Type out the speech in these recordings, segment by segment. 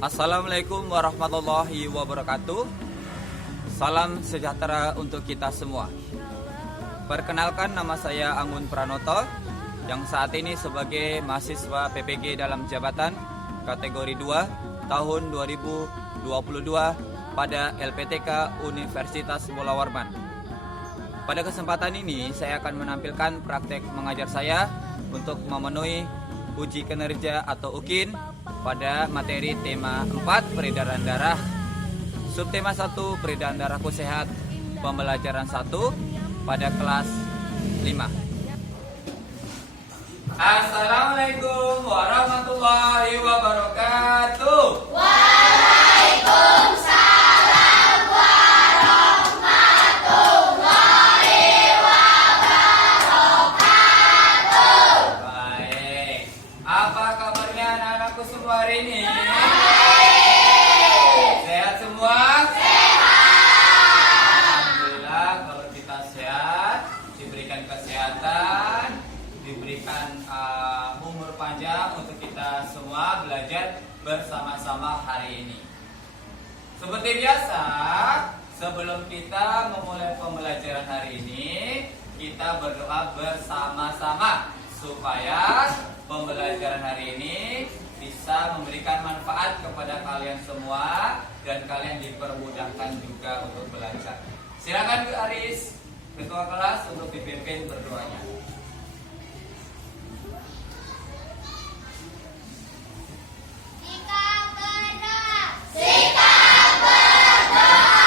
Assalamualaikum warahmatullahi wabarakatuh. Salam sejahtera untuk kita semua. Perkenalkan, nama saya Anggun Pranoto yang saat ini sebagai mahasiswa PPG dalam jabatan kategori 2 tahun 2022 pada LPTK Universitas Mula Warman. Pada kesempatan ini saya akan menampilkan praktek mengajar saya untuk memenuhi uji kinerja atau UKIN pada materi tema 4 peredaran darah, subtema 1 peredaran darahku sehat, pembelajaran 1 pada kelas 5. Assalamualaikum warahmatullahi wabarakatuh. Waalaikumsalam warahmatullahi wabarakatuh. Baik, apa kabarnya anak-anakku semua hari ini? Sehat semua? Alhamdulillah, kalau kita sehat, diberikan kesehatan, diberikan umur panjang untuk kita semua belajar bersama-sama hari ini. Seperti biasa, sebelum kita memulai pembelajaran hari ini, kita berdoa bersama-sama supaya pembelajaran hari ini bisa memberikan manfaat kepada kalian semua dan kalian dipermudahkan juga untuk belajar. Silakan Bu Aris, ketua kelas, untuk dipimpin berdoanya. Sikap berdoa.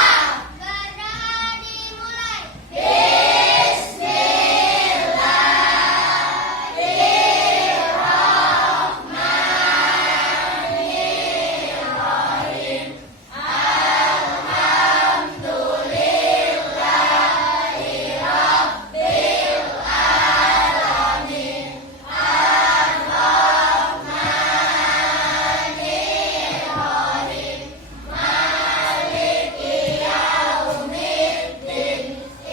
Berdoa dimulai. Bismillahirrahmanirrahim. Alhamdulillahirabbil alamin. Ar-Rahmanirrahim. Maliki yaumiddin.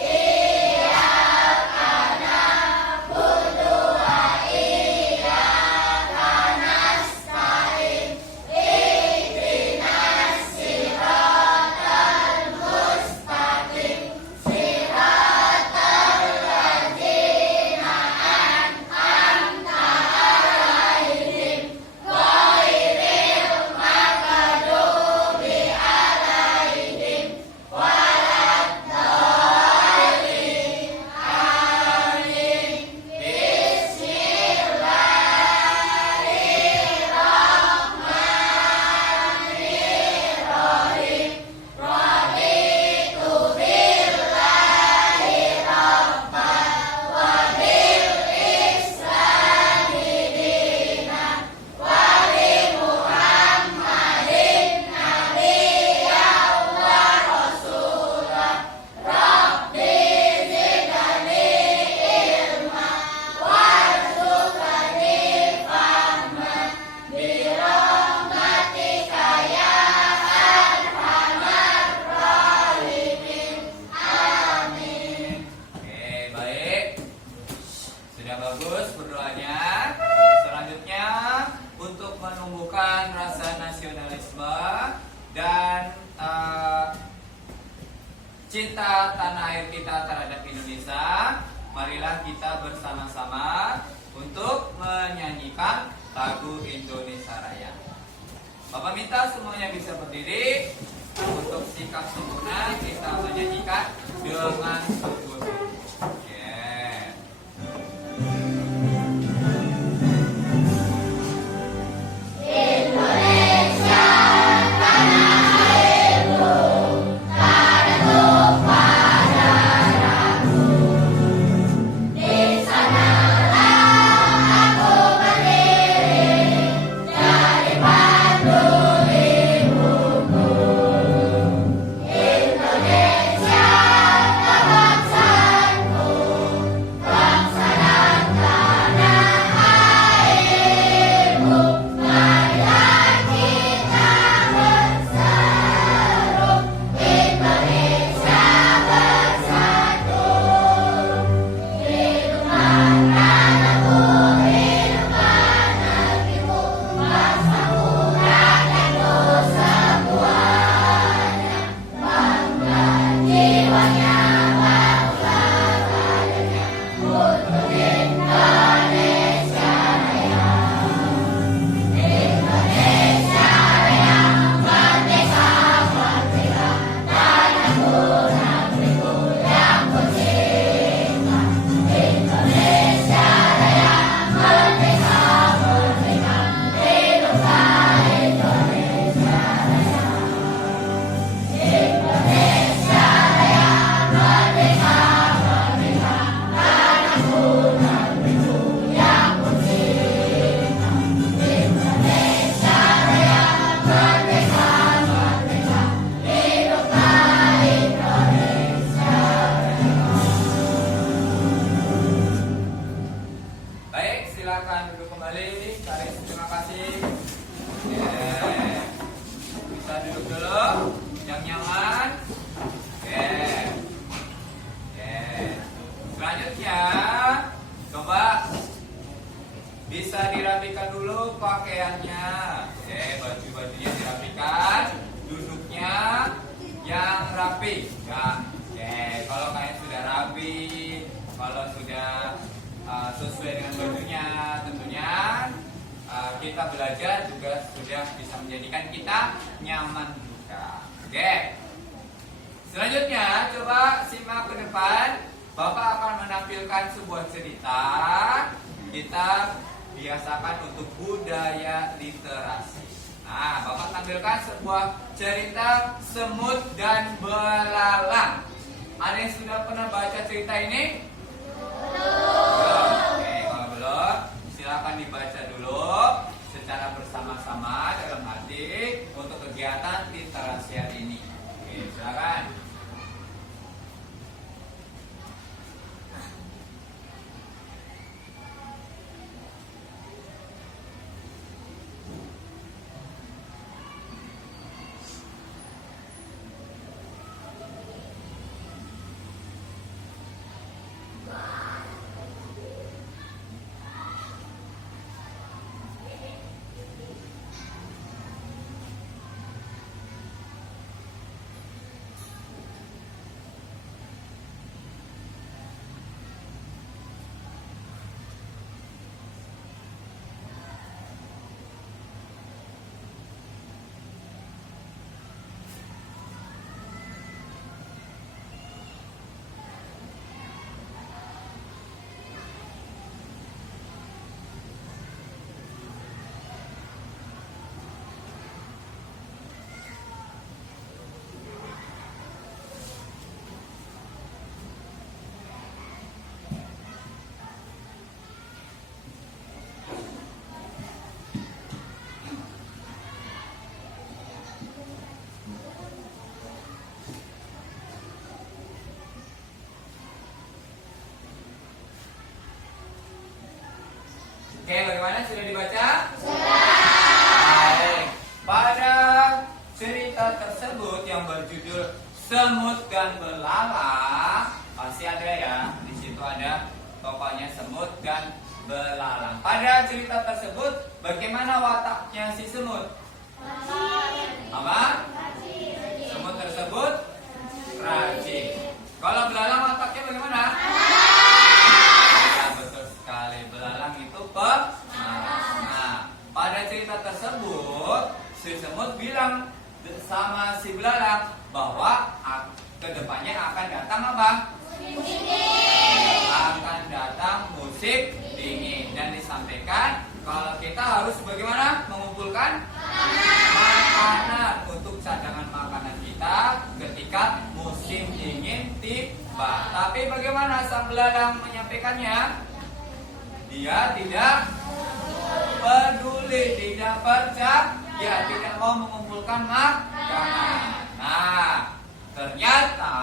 Iyyaka na'budu wa iyyaka nasta'in. Ihdinas siratal mustaqim. Siratal ladzina an'amta 'alaihim ghairil maghdubi 'alaihim waladdallin. Amin. Bismillahirrahmanirrahim. Raditu billahi rabban wa bil islami dinan wa bi Muhammadin nabiyyan wa rasulah. Rabbi zidni ilma warzuqni fahman bi rahmatika ya arhamar rahimin. Amin. Oke, baik. Sudah bagus berdoanya. Selanjutnya, untuk menumbuhkan rasa nasionalisme dan cinta tanah air kita terhadap Indonesia, marilah kita bersama-sama untuk menyanyikan lagu Indonesia Raya. Bapak minta semuanya bisa berdiri. Untuk sikap sempurna kita menyanyikan dengan sungguh-sungguh. Oke. Indonesia tanah airku, tanah tumpah darahku. Di sanalah aku berdiri, jadi pandu ibuku. Indonesia bangsa saja juga sudah bisa menjadikan kita nyaman juga. Oke. Selanjutnya coba simak ke depan. Bapak akan menampilkan sebuah cerita. Kita biasakan untuk budaya literasi. Nah, Bapak tampilkan sebuah cerita semut dan belalang. Ada yang sudah pernah baca cerita ini? Belum. Oke, kalau belum, silakan dibaca dulu secara bersama-sama dalam arti untuk kegiatan literasi hari ini. Oke, silakan. Oke, bagaimana? Sudah dibaca? Sudah. Baik. Pada cerita tersebut yang berjudul Semut dan Belalang, pasti ada ya. Di situ ada tokohnya semut dan belalang. Pada cerita tersebut, bagaimana wataknya si semut? Apa? Semut tersebut rajin. Kalau belalang wataknya bagaimana? Betul sekali, belalang itu pemalas. Nah, pada cerita tersebut si semut bilang sama si belalang bahwa kedepannya akan datang apa? Akan datang musim dingin, dan disampaikan kalau kita harus bagaimana mengumpulkan makanan untuk cadangan makanan kita ketika musim dingin tiba. Tapi bagaimana sang belalang menyampaikannya? Dia tidak peduli, tidak percaya, tidak mau mengumpulkan makanan. Nah, ternyata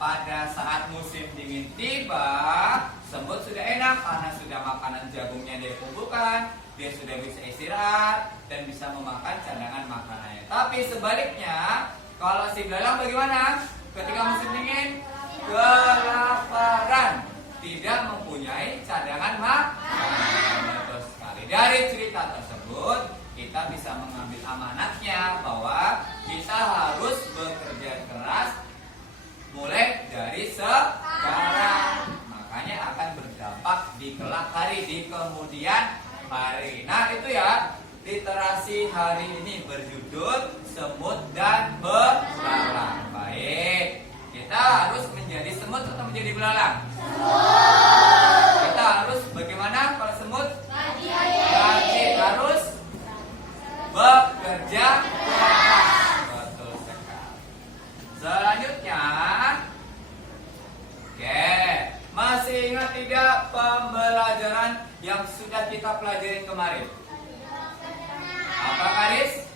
pada saat musim dingin tiba, semut sudah enak karena sudah makanan jagungnya dia kumpulkan, dia sudah bisa istirahat dan bisa memakan cadangan makanannya. Tapi sebaliknya, kalau si belalang bagaimana? Ketika musim dingin, kelaparan, tidak mempunyai cadangan makanan. Betul sekali. Dari cerita tersebut kita bisa mengambil amanatnya bahwa kita harus bekerja keras mulai dari sekarang. Makanya akan berdampak di kelak hari, di kemudian hari. Nah itu ya, literasi hari ini berjudul Semut dan Belalang. Baik, kita harus menjadi semut atau menjadi belalang? Kita harus bagaimana kalau semut? Rajin, harus bekerja keras. Betul sekali. Selanjutnya, oke, masih ingat tidak pembelajaran yang sudah kita pelajari kemarin? Apa, Karis?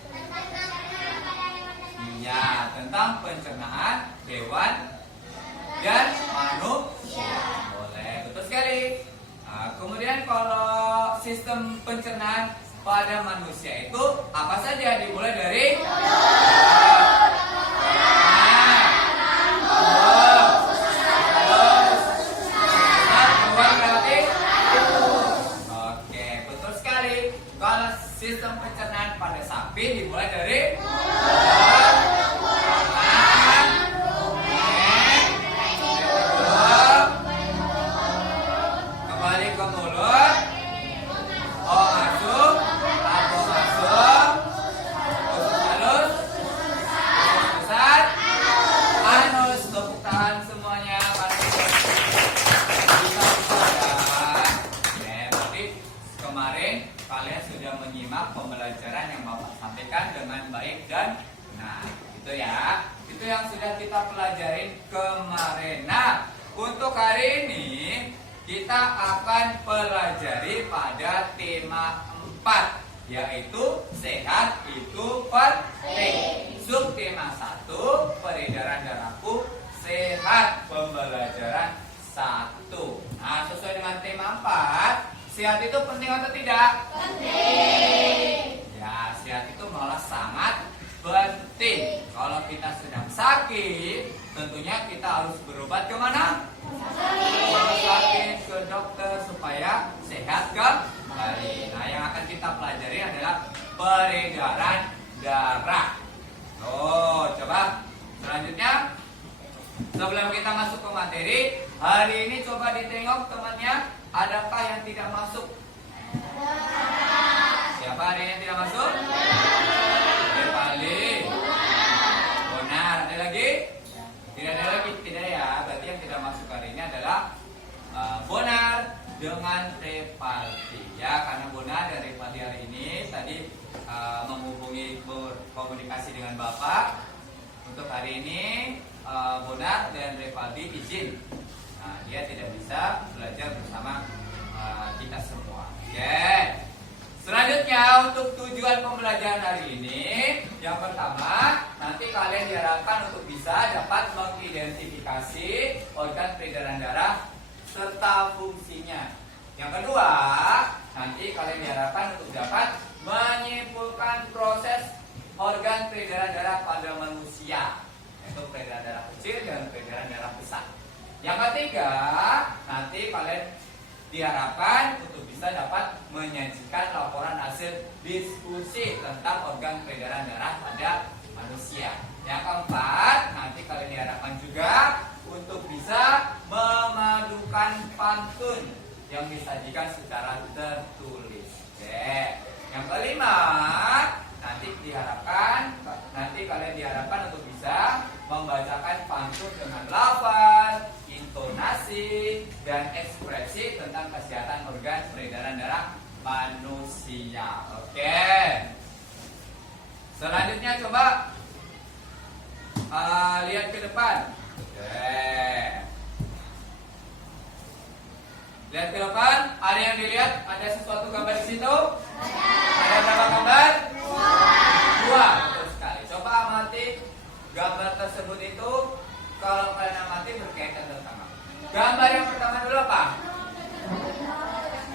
Iya, tentang pencernaan hewan dan manusia. Boleh, betul sekali. Nah, kemudian kalau sistem pencernaan pada manusia itu apa saja? Dimulai dari Oke, betul sekali. Kalau sistem pencernaan pada sapi dimulai dari kembali ke mulut, masuk, masuk dipraktekkan dengan baik dan benar. Itu ya. Itu yang sudah kita pelajarin kemarin. Nah, untuk hari ini kita akan pelajari pada tema 4, yaitu sehat itu penting. Subtema 1, peredaran darahku sehat, pembelajaran 1. Nah, sesuai dengan tema 4, sehat itu penting atau tidak? Penting. Ya, sehat itu malah sangat penting. Kalau kita sedang sakit, tentunya kita harus berobat kemana? Sakit ke dokter supaya sehat kembali. Nah, yang akan kita pelajari adalah peredaran darah. Oh, coba selanjutnya. Sebelum kita masuk ke materi, hari ini coba ditengok temannya, adakah yang tidak masuk? Siapa hari ini yang tidak masuk? Devali. Benar. Ada lagi? Tidak ada lagi, tidak ya. Berarti yang tidak masuk hari ini adalah Bonar dengan Revaldi. Ya, karena Bonar dan Revaldi hari ini tadi menghubungi berkomunikasi dengan Bapak. Untuk hari ini Bonar dan Revaldi izin. Nah, dia tidak bisa belajar bersama kita semua. Oke. Selanjutnya untuk tujuan pembelajaran hari ini, yang pertama, nanti kalian diharapkan untuk bisa dapat mengidentifikasi organ peredaran darah serta fungsinya. Yang kedua, nanti kalian diharapkan untuk dapat menyimpulkan proses organ peredaran darah pada manusia, yaitu peredaran darah kecil dan peredaran darah besar. Yang ketiga, nanti kalian diharapkan untuk bisa dapat menyajikan laporan hasil diskusi tentang organ peredaran darah pada manusia. Yang keempat, nanti kalian diharapkan juga untuk bisa memadukan pantun yang disajikan secara tertulis. Oke. Yang kelima, nanti kalian diharapkan untuk bisa membacakan pantun dengan lafaz, intonasi, dan ekspresi tentang kesehatan organ peredaran darah manusia. Oke. Selanjutnya coba lihat ke depan. Oke. Lihat ke depan. Ada yang dilihat? Ada sesuatu gambar di situ? Ada berapa gambar? Dua. Betul sekali. Coba amati gambar tersebut itu. Kalau kalian amati berkaitan tentang apa? Gambar yang pertama dulu apa?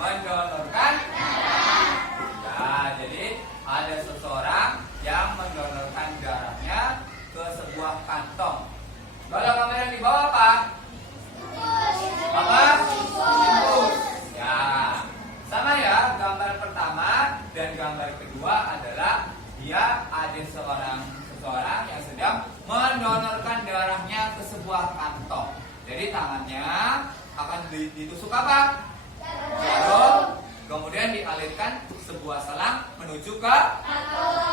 Mendonorkan darah. Ya, jadi ada seseorang yang mendonorkan darahnya ke sebuah kantong. Kalau gambar yang di bawah apa? Apa? Infus. Ya, sama ya. Gambar pertama dan gambar kedua adalah dia ada seseorang yang sedang mendonorkan darahnya ke sebuah kantong. Jadi tangannya akan ditusuk apa? Jarum, kemudian dialirkan sebuah selang menuju ke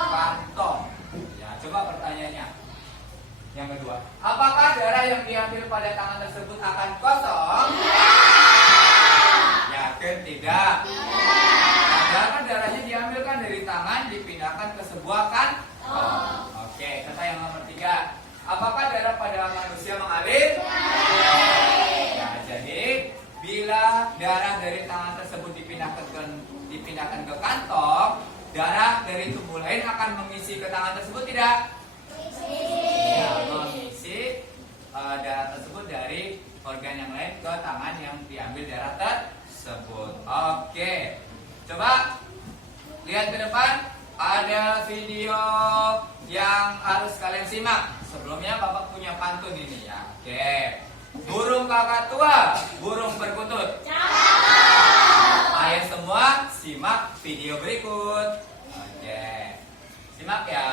kantong. Ya, coba pertanyaannya. Yang kedua, apakah darah yang diambil pada tangan tersebut akan kosong? Yakin tidak? Padahal kan darahnya diambilkan dari tangan, dipindahkan ke sebuah kantong. Oke, kata yang nomor 3. Apakah darah pada manusia mengalir? Ya, jadi bila darah dari tangan tersebut dipindahkan ke kantong, darah dari tubuh lain akan mengisi ke tangan tersebut tidak? Ya, mengisi darah tersebut dari organ yang lain ke tangan yang diambil darah tersebut. Oke, coba lihat ke depan. Ada video yang harus kalian simak. Sebelumnya Bapak punya pantun ini ya. Oke. Burung kakak tua, burung perkutut. Ayo semua simak video berikut. Oke. Simak ya.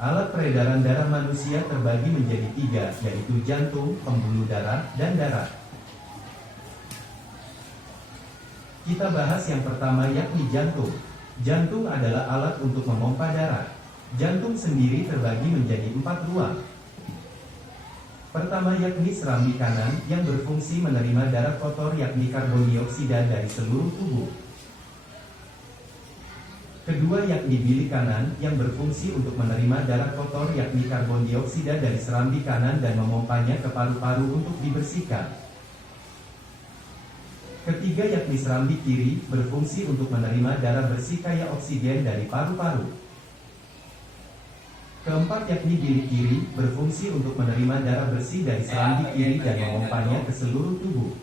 Alat peredaran darah manusia terbagi menjadi 3, yaitu jantung, pembuluh darah, dan darah. Kita bahas yang pertama yakni jantung. Jantung adalah alat untuk memompa darah. Jantung sendiri terbagi menjadi 4 ruang. Pertama yakni serambi kanan yang berfungsi menerima darah kotor yakni karbon dioksida dari seluruh tubuh. Kedua yakni bilik kanan yang berfungsi untuk menerima darah kotor yakni karbon dioksida dari serambi kanan dan memompanya ke paru-paru untuk dibersihkan. Ketiga yakni serambi kiri berfungsi untuk menerima darah bersih kaya oksigen dari paru-paru. Keempat yakni bilik kiri berfungsi untuk menerima darah bersih dari serambi kiri dan memompanya ke seluruh tubuh.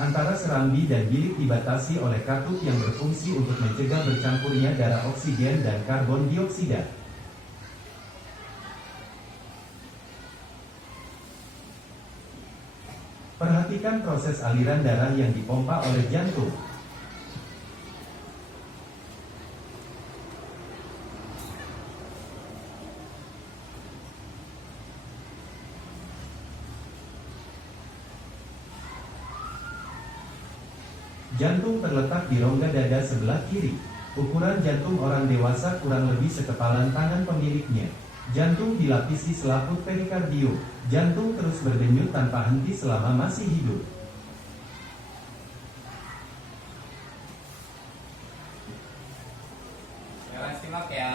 Antara serambi dan bilik dibatasi oleh katup yang berfungsi untuk mencegah bercampurnya darah oksigen dan karbon dioksida. Perhatikan proses aliran darah yang dipompa oleh jantung. Jantung terletak di rongga dada sebelah kiri. Ukuran jantung orang dewasa kurang lebih sekepalan tangan pemiliknya. Jantung dilapisi selaput perikardium. Jantung terus berdenyut tanpa henti selama masih hidup. Simak ya.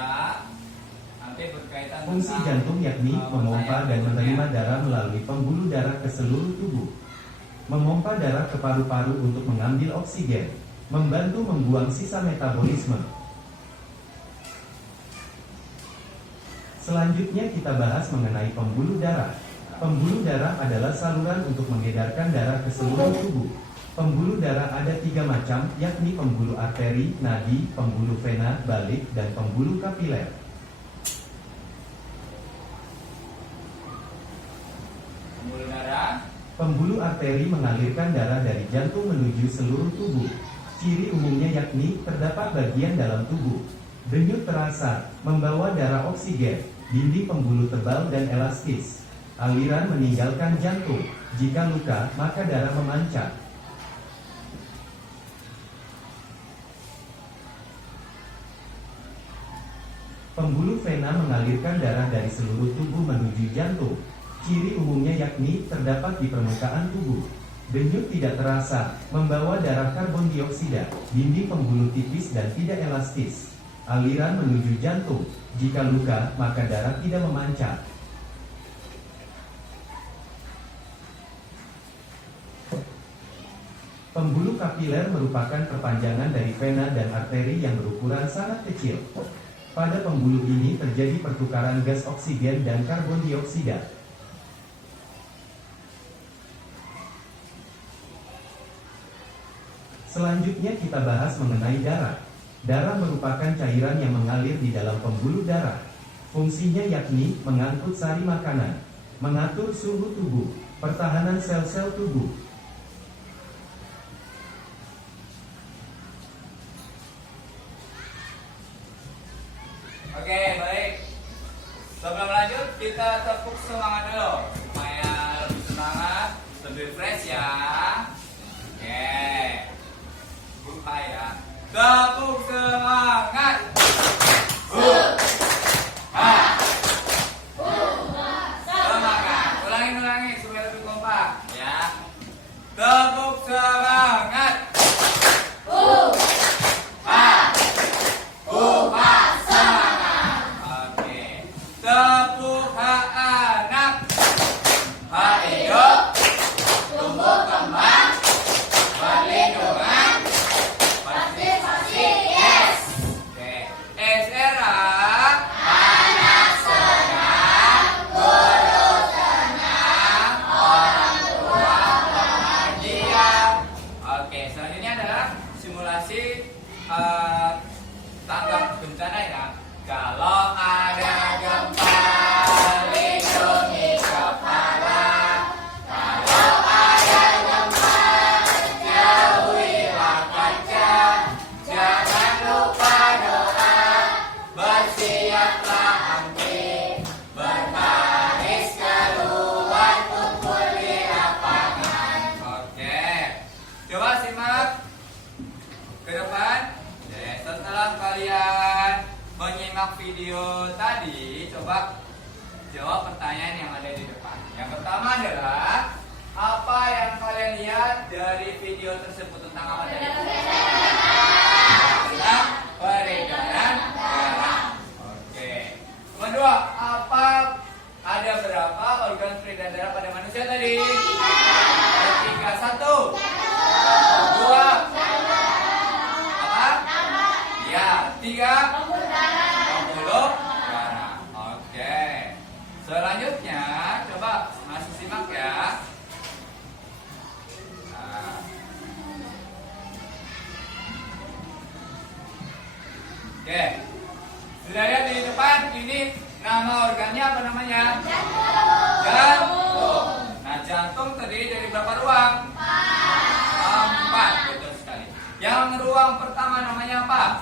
Nanti berkaitan Fungsi tentang jantung yakni memompa dan menerima darah melalui pembuluh darah ke seluruh tubuh. Memompa darah ke paru-paru untuk mengambil oksigen, membantu membuang sisa metabolisme. Selanjutnya kita bahas mengenai pembuluh darah. Pembuluh darah adalah saluran untuk mengedarkan darah ke seluruh tubuh. Pembuluh darah ada 3 macam, yakni pembuluh arteri, nadi, pembuluh vena, balik, dan pembuluh kapiler. pembuluh darah. Pembuluh arteri mengalirkan darah dari jantung menuju seluruh tubuh. Ciri umumnya yakni terdapat bagian dalam tubuh. Denyut terasa, membawa darah oksigen, dinding pembuluh tebal dan elastis. Aliran meninggalkan jantung. Jika luka, maka darah memancar. Pembuluh vena mengalirkan darah dari seluruh tubuh menuju jantung. Ciri umumnya yakni terdapat di permukaan tubuh. Denyut tidak terasa, membawa darah karbon dioksida, dinding pembuluh tipis dan tidak elastis. Aliran menuju jantung. Jika luka, maka darah tidak memancar. Pembuluh kapiler merupakan perpanjangan dari vena dan arteri yang berukuran sangat kecil. Pada pembuluh ini terjadi pertukaran gas oksigen dan karbon dioksida. Selanjutnya kita bahas mengenai darah. Darah merupakan cairan yang mengalir di dalam pembuluh darah. Fungsinya yakni mengangkut sari makanan, mengatur suhu tubuh, pertahanan sel-sel tubuh. Oke, baik. Sebelum lanjut, kita tepuk semangat dulu supaya lebih semangat, lebih fresh ya. Oke. Buka ya. Tepuk semangat. Semangat. Ulangi supaya lebih kompak ya. Tepuk semangat. Tepuk anak, hak hidup, tumbuh kembang, perlindungan, partisipasi, yes. Oke, SRA, anak senang, guru tenang, orang tua bahagia. Oke, selanjutnya adalah simulasi tanggap bencana ya. Kalau ada gempa, lindungi kepala. Kalau ada gempa, jauhilah kaca. Jangan lupa doa, bersiaplah hati. Berbaris keluar, kumpul di lapangan. Oke, coba simak ke depan. Setelah kalian menyimak video tadi, coba jawab pertanyaan yang ada di depan. Yang pertama adalah apa yang kalian lihat dari video tersebut tentang apa tadi? Tentang peredaran darah. Oke. Kedua, ada berapa organ peredaran darah pada manusia tadi? Tiga. Satu. Dua. Apa? Ya. Tiga. Pembuluh darah. Oke. Selanjutnya, coba masih simak ya. Nah. Oke. Sudah lihat di depan ini nama organnya apa namanya? Jantung. Nah, jantung terdiri dari berapa ruang? 4. Betul sekali. Yang ruang pertama namanya apa?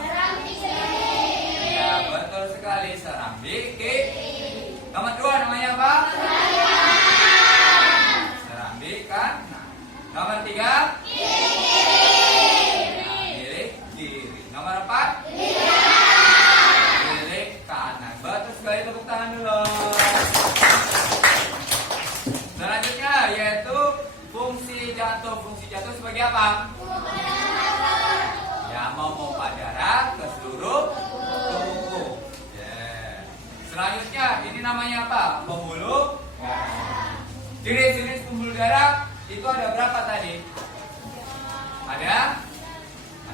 Ya, betul sekali, serambi kiri. Nomor 2 namanya apa? Serambi kanan. Nomor 3? Kiri. Nomor 4? Kiri kanan. Betul sekali, tepuk tangan dulu. Selanjutnya yaitu fungsi jantung. Fungsi jantung sebagai apa? Ya, memompa darah ke seluruh tubuh. Yeah. Selanjutnya ini namanya apa? Pembuluh darah. Jenis-jenis pembuluh darah itu ada berapa tadi? Ada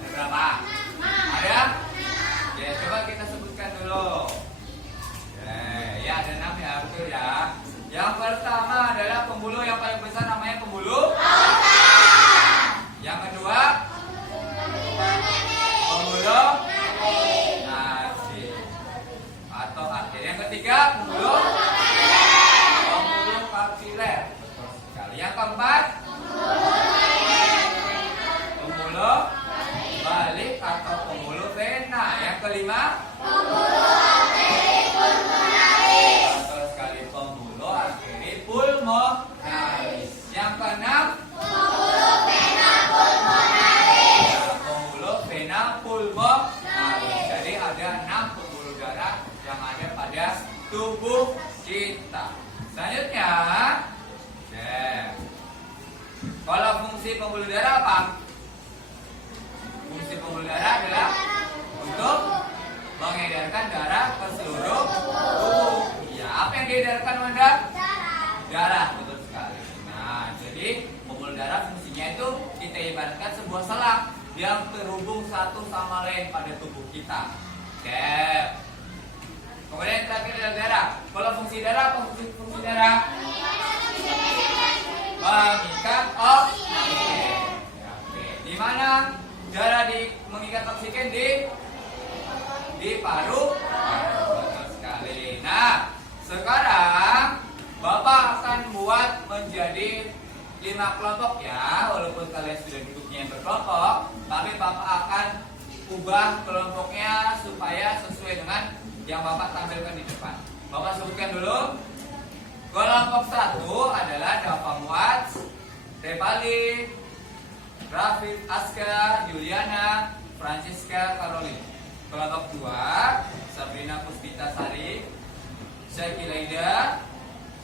berapa? Ada? Ya, coba kita sebutkan dulu. Ya, ada 6 ya, betul ya. Yang pertama adalah pembuluh yang paling besar namanya pembuluh yang kedua pembuluh nadi atau arter. Yang ketiga pembuluh kapiler. Betul sekali. Yang keempat pembuluh balik atau pembuluh vena. Yang kelima betul sekali, pembuluh arteri pulmonaris. Yang keenam pembuluh vena pulmonaris. Jadi ada 6 pembuluh darah yang ada pada tubuh kita. Selanjutnya, kalau fungsi pembuluh darah apa? Fungsi pembuluh darah adalah untuk mengedarkan darah ke seluruh tubuh. Ya, apa yang diedarkan Wanda? Darah, betul sekali. Nah, jadi pembuluh darah fungsinya itu kita ibaratkan sebuah selang yang terhubung satu sama lain pada tubuh kita. Oke. Kemudian yang terakhir adalah darah. Kalau fungsi darah apa fungsi darah? Mengikat oksigen. Oke. Di mana darah mengikat oksigen di paru? Betul sekali. Nah, sekarang Bapak akan buat menjadi 5 kelompok ya. Walaupun kalian sudah duduknya yang berkelompok, tapi Bapak akan ubah kelompoknya supaya sesuai dengan yang Bapak tampilkan di depan. Bapak sebutkan dulu. Kelompok 1 adalah Dava Watts, Tepali, Rafid Aska, Juliana, Francisca Caroline. Kelompok 2 Sabrina Puspita Sari, Syakilaida,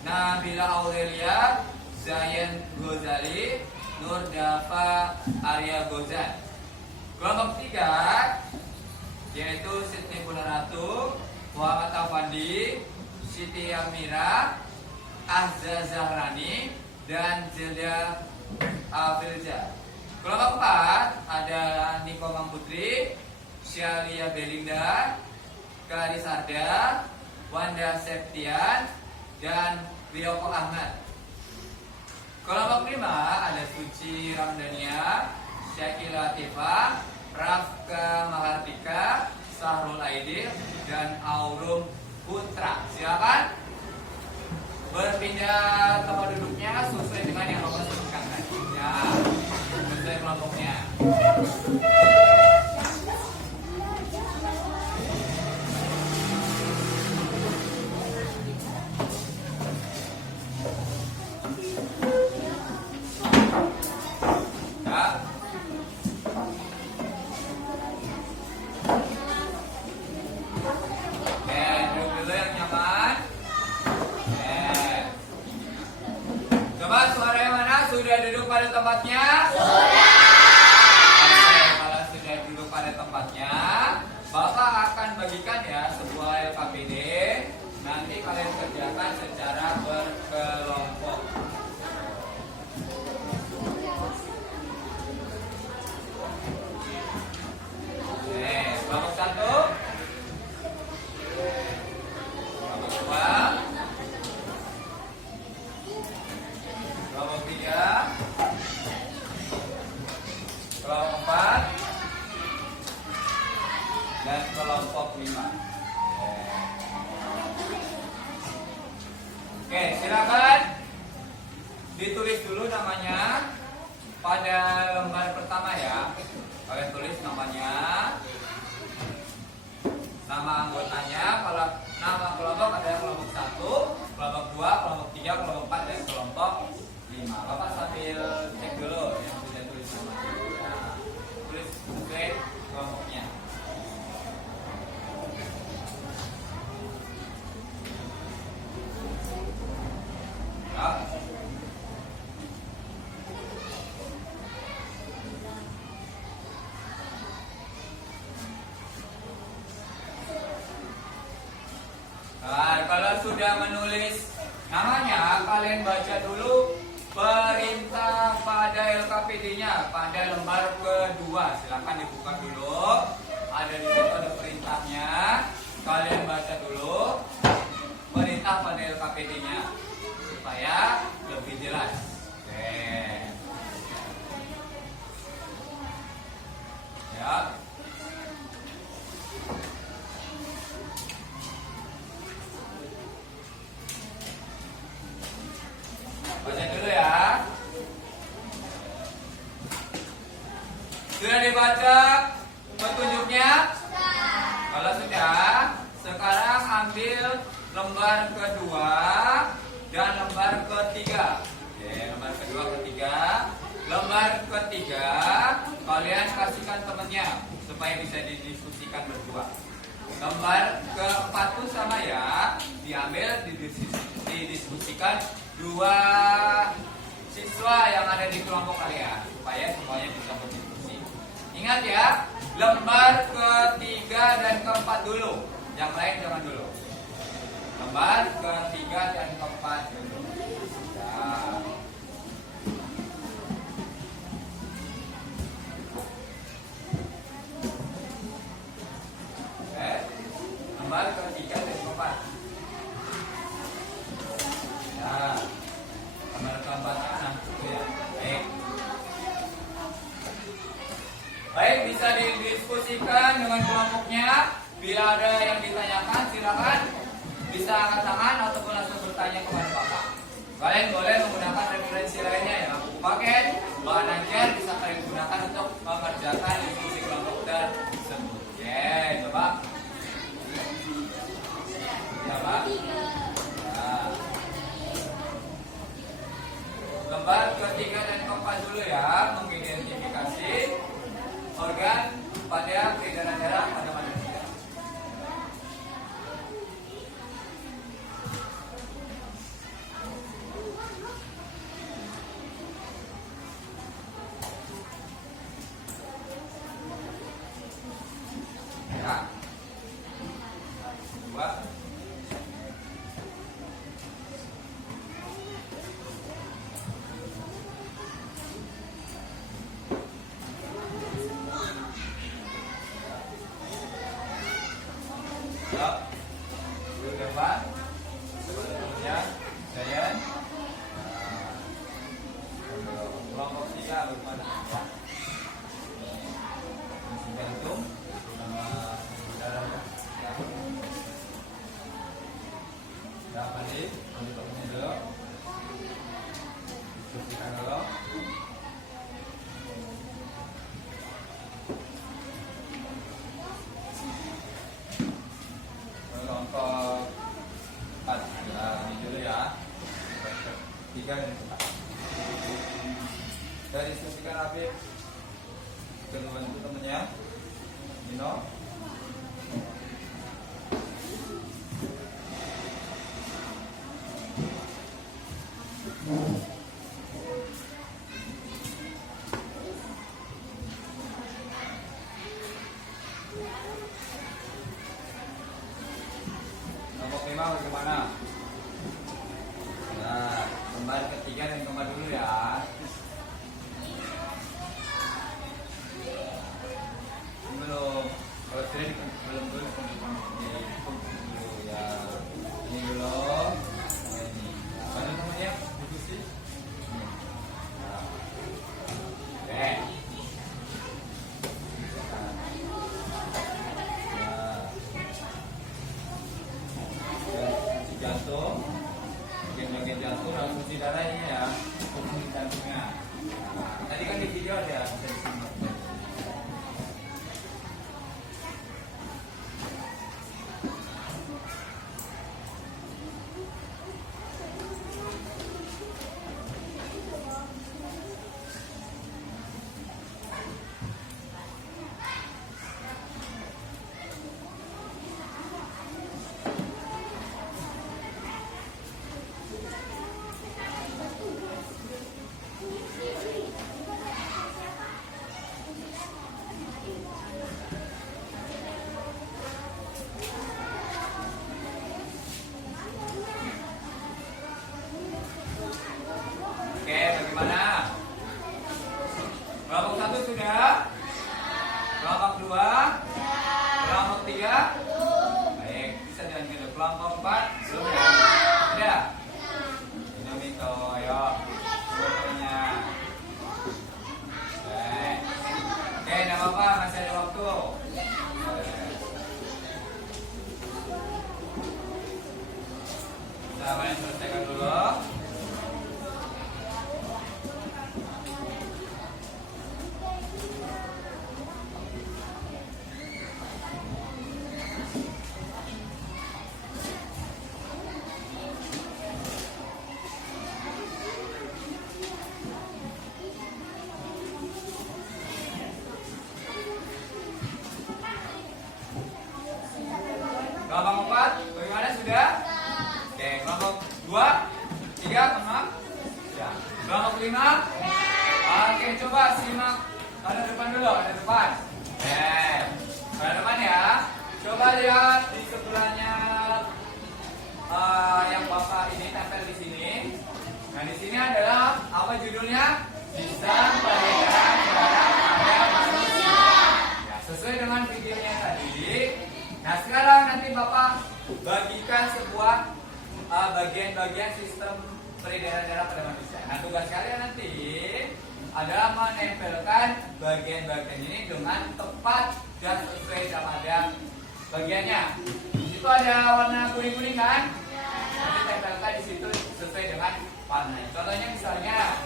Nabila Aurelia, Zayan Gozali, Nur Dava Arya Gozan. Kelompok 3 yaitu Siti Punaratu, Muhammad Afandi, Siti Amira, Azza Zahrani, dan Zelda Afilja. Kelompok 4 ada Niko Mamputri, Syalia Belinda, Karisarda, Wanda Septian, dan Wiyoko Ahmad. Kelompok 5 ada Suci Ramdania, Syakila Latifah, Rafka Mahardika, Sahrul Aidil, dan Aurum Putra. Silakan berpindah tempat duduknya sesuai dengan yang Bapak sebutkan tadi. Ya, sesuai kelompoknya. tempatnya? Sudah. Oke, kalau sudah duduk pada tempatnya, Bapak akan bagikan ya sebuah LKPD. Nanti kalian kerjakan secara berkelompok. Oke, kelompok 1, kelompok 2, kelompok 3, kelompok 4, dan kelompok 5. Oke, silakan ditulis dulu namanya pada lembar pertama ya. Kalian tulis namanya, nama anggotanya, kalau nama kelompok ada kelompok 1, kelompok 2, kelompok 3, kelompok 4, dan kelompok 5. Bapak sambil cek dulu yang sudah tulis namanya. Nah, tulis sesuai kelompoknya. Ya. Nah, kalau sudah menulis namanya, kalian baca dulu perintah pada LKPD-nya pada lembar kedua. Silakan dibuka dulu. Ada di situ ada perintahnya. Kalian baca dulu perintah pada LKPD-nya supaya lebih jelas. Oke. Ya. Baca dulu ya. Sudah dibaca petunjuknya? Kalau sudah, sekarang ambil lembar kedua dan lembar ketiga. Oke, lembar kedua, ketiga. Lembar ketiga kalian kasihkan temennya supaya bisa didiskusikan berdua. Lembar keempat pun sama ya, diambil didiskusikan dua siswa yang ada di kelompok kalian supaya semuanya bisa berdiskusi. Ingat ya, lembar ketiga dan keempat dulu, yang lain jangan dulu. Lembar ketiga dan keempat dulu. Ya. Lembar ketiga dan keempat. Ya, lembar keempat mana? Ya, baik. Baik, bisa didiskusikan dengan kelompoknya. Bila ada yang ditanyakan, silakan bisa angkat tangan ataupun langsung bertanya kepada Bapak. Kalian boleh menggunakan referensi lainnya ya, buku paket, bahan ajar bisa kalian gunakan untuk mengerjakan diskusi kelompok tersebut. Oke, coba. Ya, Pak. Nah. Lembar ketiga dan keempat dulu ya, mengidentifikasi organ pada peredaran darah pada manusia. Ya. Dua. Ya. Dulu depan. Sebelumnya Dayan. Kelompok 3 bagaimana? Ya. Jantung sama darah. Ya. Ya, Pandi, untuk ini dulu. Diskusikan dulu. Kelompok 4. Nah, ini dulu ya. 3 dan 4. Sudah diskusikan Habib. Kedua itu temennya Nino. belakang bagaimana? Nah, kembar ketiga dan kembar dulu ya. Belum. Kalau sudah belum dulu ya. Ini dulu. Ini. Mana namanya? Diskusi. Oke. Jantung, bagian jantung dan fungsi darahnya ya, fungsi jantungnya. Tadi kan di video ada, bisa disimak. Oke, bagaimana? Kelompok 1 sudah? Kelompok 2? Kelompok 3? Baik, bisa jalan ke kelompok 4? Belum ya? Sudah? Ini Mito, ayo. Semuanya. Baik. Oke, tidak apa-apa, masih ada waktu. Kita main selesaikan dulu. Kelompok 4, bagaimana sudah? Oke, kelompok 2, 3, kelompok? Sudah. Kelompok 5? Oke, coba simak. Ada depan dulu, ada depan. Ada depan ya. Coba lihat di sebelahnya yang Bapak ini tempel di sini. Nah, di sini adalah apa judulnya? Sistem peredaran darah pada manusia. Ya, sesuai dengan videonya tadi. Nah, sekarang nanti Bapak bagikan sebuah bagian-bagian sistem peredaran darah pada manusia. Nah, tugas kalian nanti adalah menempelkan bagian-bagian ini dengan tepat dan sesuai sama ada bagiannya. Di situ ada warna kuning-kuning kan? Nanti tempelkan di situ sesuai dengan warnanya. Contohnya misalnya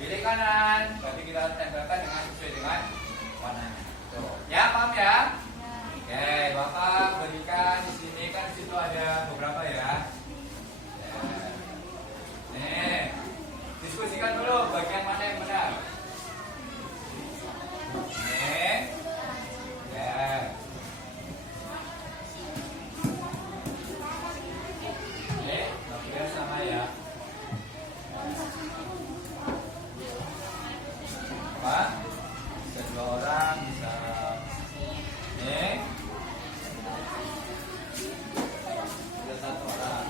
pilih kanan, berarti kita tempelkan dengan sesuai dengan warnanya. Tuh, ya paham ya? Oke, Bapak berikan di sini kan di situ ada beberapa ya. Nih, diskusikan dulu bagian mana yang benar. Nih, ya. Nih, bagian sama ya. Apa? Bisa 2 orang, bisa. Nih. Ada 1 orang.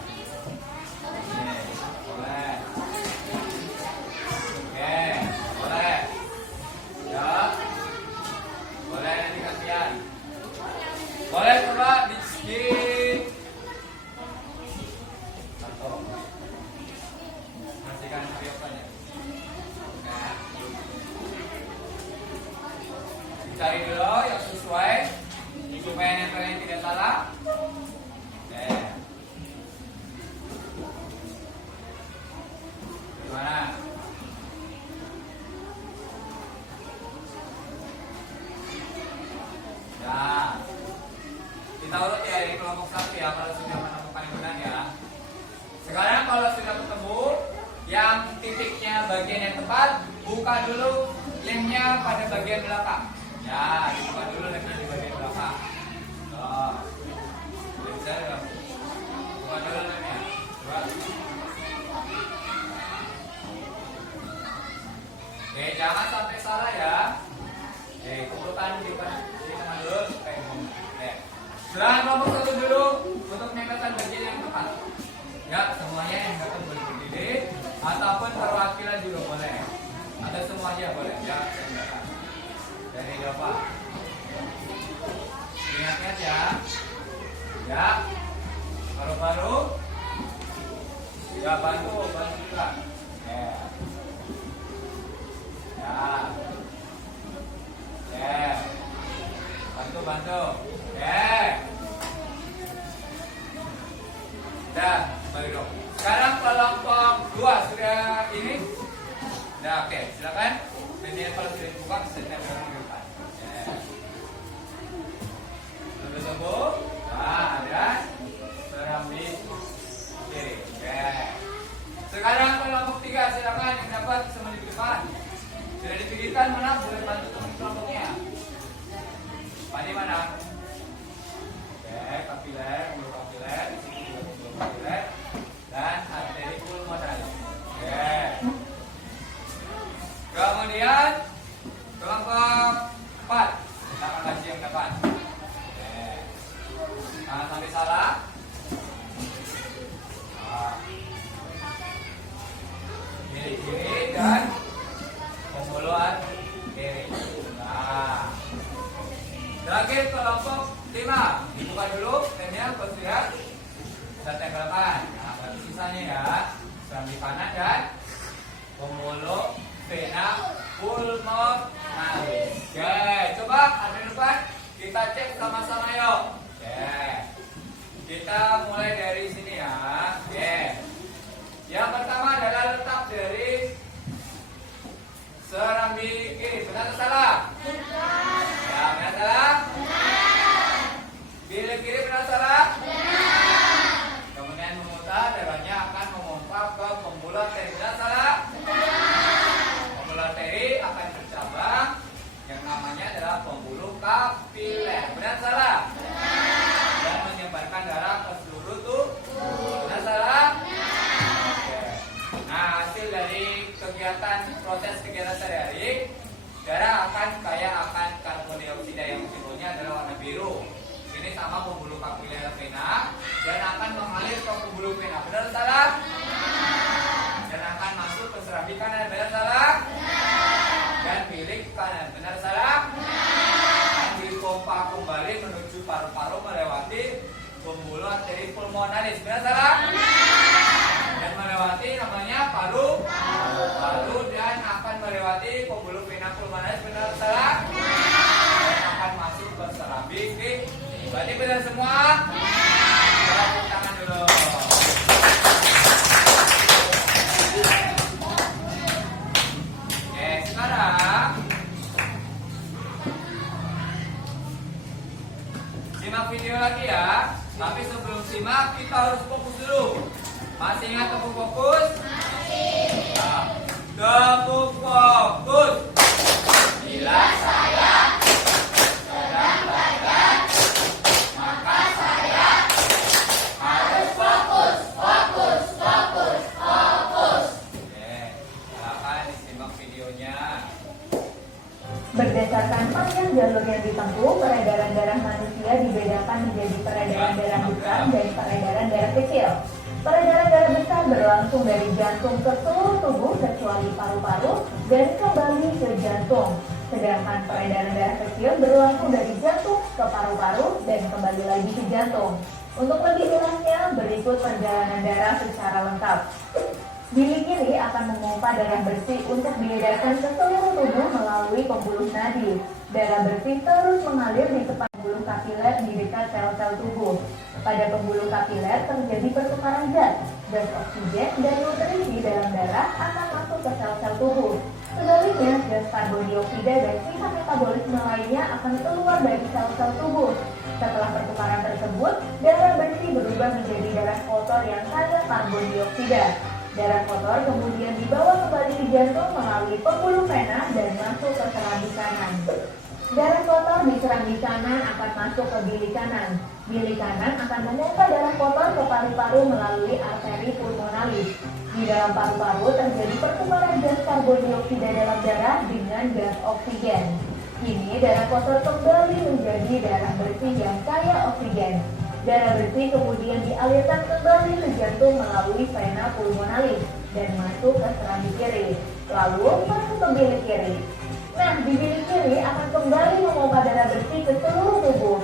Nih, boleh. Oke, boleh. Ya. Boleh nanti gantian. Boleh coba di satu. Masihkan videonya. Nah. Cari dulu yang sesuai supaya nempelnya tidak salah. Gimana? Ya, kita urut ya dari kelompok 1 ya kalau sudah menemukan yang benar ya. Sekarang kalau sudah ketemu yang titiknya bagian yang tepat, buka dulu lemnya pada bagian belakang. Ya, dibuka dulu lemnya di bagian belakang. Tuh, bisa ya. Buka dulu lemnya. Coba. Oke, jangan sampai salah ya. Kumpulkan di tengah dulu. Silakan kelompok 1 dulu untuk menempelkan bagian yang dan darah. Dari apa? Ingat-ingat ya. Ya. Paru-paru. Ya, bantu juga. Ya. Ya. Ya. Bantu. Ya. Dah, balik dong. Sekarang kelompok 2 sudah ini. Nah, oke, silakan. Ini kalau sudah dibuka, saya akan menunjukkan. Tunggu. Nah, ada serambi kiri. Oke. Sekarang kelompok 3, silakan yang dapat semuanya di depan. Sudah dipikirkan mana? Boleh bantu teman kelompoknya. Pani mana? Oke, kapiler, mulut kapiler, mulut kapiler, dan arteri pulmonalis. Oke. Kemudian kelompok 4, kita kasih yang depan. Oke. Jangan sampai salah. Kiri dan pembuluhan kiri. Nah. Terakhir kelompok 5, dibuka dulu pennya, bos lihat. Kita tempelkan. Nah, berarti sisanya ya, serambi kanan dan pembuluh vena pulmonalis. Oke, coba ada depan kita cek sama-sama yuk. Oke. Kita mulai dari sini ya. Oke. Yang pertama adalah letak dari serambi kiri. Benar atau salah? Benar. Ya, benar salah? Benar. Bilik kiri benar salah? Benar. Kemudian memutar, darahnya akan memompa ke pembuluh arteri. Benar salah? Benar. Pembuluh arteri akan bercabang yang namanya adalah pembuluh kapiler. Benar salah? Benar. Dan menyebarkan darah ke seluruh tubuh. Benar salah? Nah, hasil dari proses kegiatan sehari-hari, darah akan kaya akan karbon dioksida yang simbolnya adalah warna biru. Ini sama pembuluh kapiler vena dan akan mengalir ke pembuluh vena. Benar atau salah? Dan akan masuk ke serambi kanan. Benar atau salah? Dan bilik kanan. Benar atau salah? Dan dipompa kembali menuju paru-paru melewati pembuluh arteri pulmonalis. Benar atau salah? Dan melewati namanya paru dan akan melewati pembuluh vena pulmonalis. Benar atau salah? Dan akan masuk ke serambi kiri. Berarti benar semua? Tepuk tangan dulu. Oke, sekarang simak video lagi ya. Tapi sebelum simak kita harus fokus dulu. Masih ingat tepuk fokus? Masih. Nah, tepuk fokus. Bila saya sedang belajar, maka saya harus fokus. Oke, silakan disimak videonya. Berdasarkan panjang jalur yang ditempuh, peredaran darah manusia dibedakan menjadi peredaran darah besar dan peredaran darah kecil. Peredaran darah besar berlangsung dari jantung ke seluruh tubuh kecuali paru-paru dan kembali ke jantung. Sedangkan peredaran darah kecil berlangsung dari jantung ke paru-paru dan kembali lagi ke jantung. Untuk lebih jelasnya, berikut perjalanan darah secara lengkap. Bilik kiri akan memompa darah bersih untuk diedarkan ke seluruh tubuh melalui pembuluh nadi. Darah bersih terus mengalir di sepanjang pembuluh kapiler di dekat sel-sel tubuh. Pada pembuluh kapiler terjadi pertukaran zat, gas oksigen dan nutrisi dalam darah akan masuk ke sel-sel tubuh. Sebaliknya, gas karbon dioksida dan sisa metabolisme lainnya akan keluar dari sel-sel tubuh. Setelah pertukaran tersebut, darah bersih berubah menjadi darah kotor yang kaya karbon dioksida. Darah kotor kemudian dibawa kembali ke jantung melalui pembuluh vena dan masuk ke serambi kanan. Darah kotor di serambi kanan akan masuk ke bilik kanan. Bilik kanan akan memompa darah kotor ke paru-paru melalui arteri pulmonalis. Di dalam paru-paru terjadi pertukaran gas karbon dioksida dalam darah dengan gas oksigen. Kini darah kotor kembali menjadi darah bersih yang kaya oksigen. Darah bersih kemudian dialirkan kembali ke jantung melalui vena pulmonalis dan masuk ke serambi kiri, lalu masuk ke bilik kiri. Nah, di bilik kiri akan kembali memompa darah bersih ke seluruh tubuh.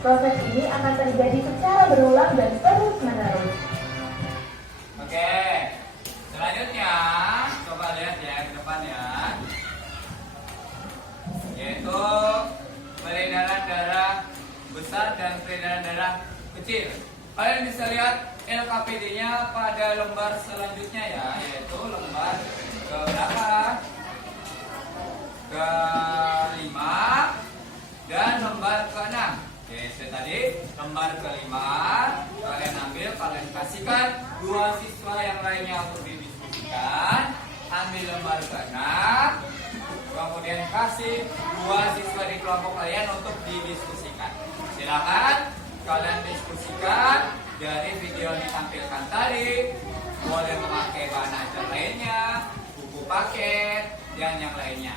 Proses ini akan terjadi secara berulang dan terus-menerus. Oke, selanjutnya coba lihat ya ke depan ya, yaitu peredaran darah besar dan peredaran darah kecil. Kalian bisa lihat LKPD-nya pada lembar selanjutnya ya, yaitu lembar ke berapa? Ke-5 dan lembar ke-6. Oke, saya tadi lembar ke-5 kalian ambil, kalian kasihkan dua siswa yang lainnya untuk didiskusikan. Ambil lembar ke-6, kemudian kasih dua siswa di kelompok kalian untuk didiskusikan. Silakan kalian diskusikan dari video yang ditampilkan tadi. Boleh memakai bahan ajar lainnya, buku paket, dan yang lainnya.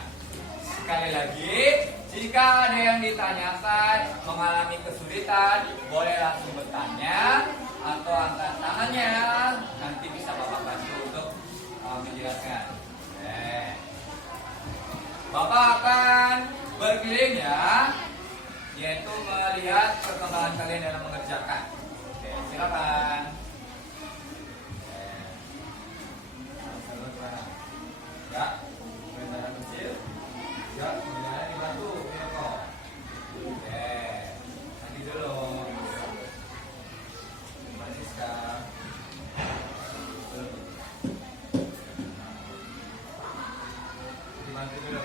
Sekali lagi, jika ada yang ditanyakan, mengalami kesulitan, boleh langsung bertanya atau angkat tangannya. Nanti bisa Bapak bantu untuk menjelaskan. Bapak akan berkeliling ya, yaitu melihat perkembangan kalian dalam mengerjakan. Oke, silakan. Ya, benar kecil. Ya, benar dibantu. Ya kok. Oke, nanti dulu. Francisca. Dibantu dulu.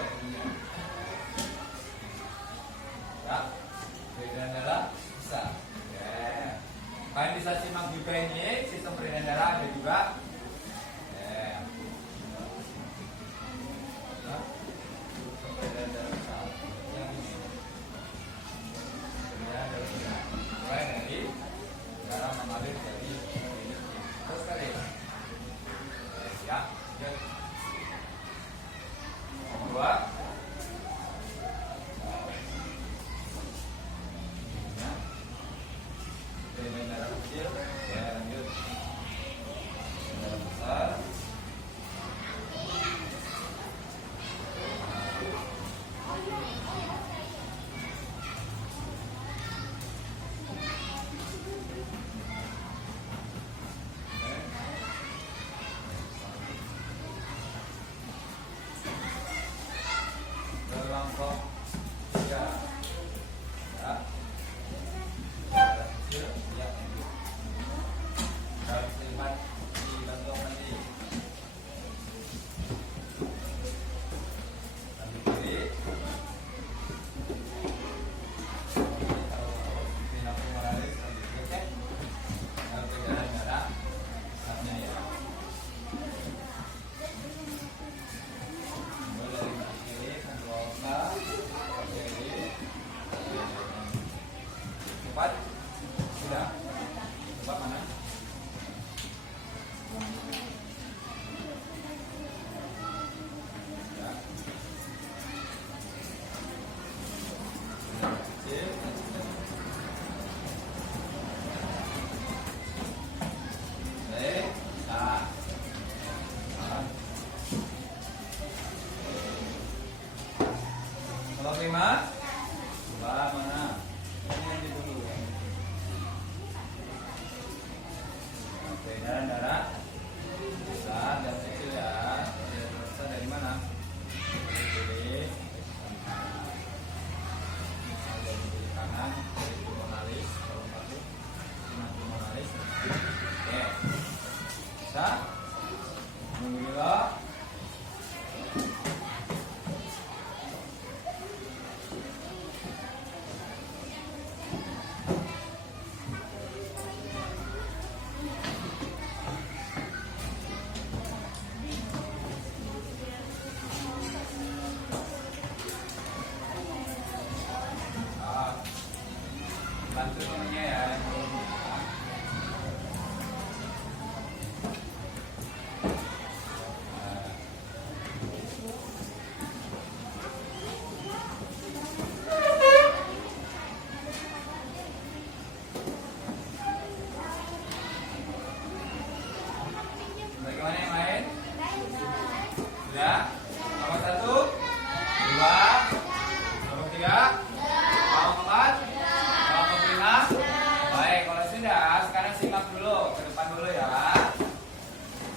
Ya, peredaran darah bisa. Oke. Kalian bisa simak juga ini sistem peredaran darah ada juga. Kelompok 3 ya. Darah kecil ya. Harus terlibat di bantuan nanti. Lanjut lagi. Peredaran darah pusatnya ya. Cepat, sudah. Cepat mana? Ya. Kecil. Baik, nah. Kalau 5, sebelah mana? Ini yang dulu. Peredaran darah besar dan kecil ya. Peredaran besar dari mana? Dari kiri, dari kiri kanan, dari pulmonalis, kalau satu, pulmonalis. Oke, bisa. Tunggu dulu. tiga? Kelompok empat? Kelompok lima? Baik, kalau sudah, sekarang simak dulu, ke depan dulu ya.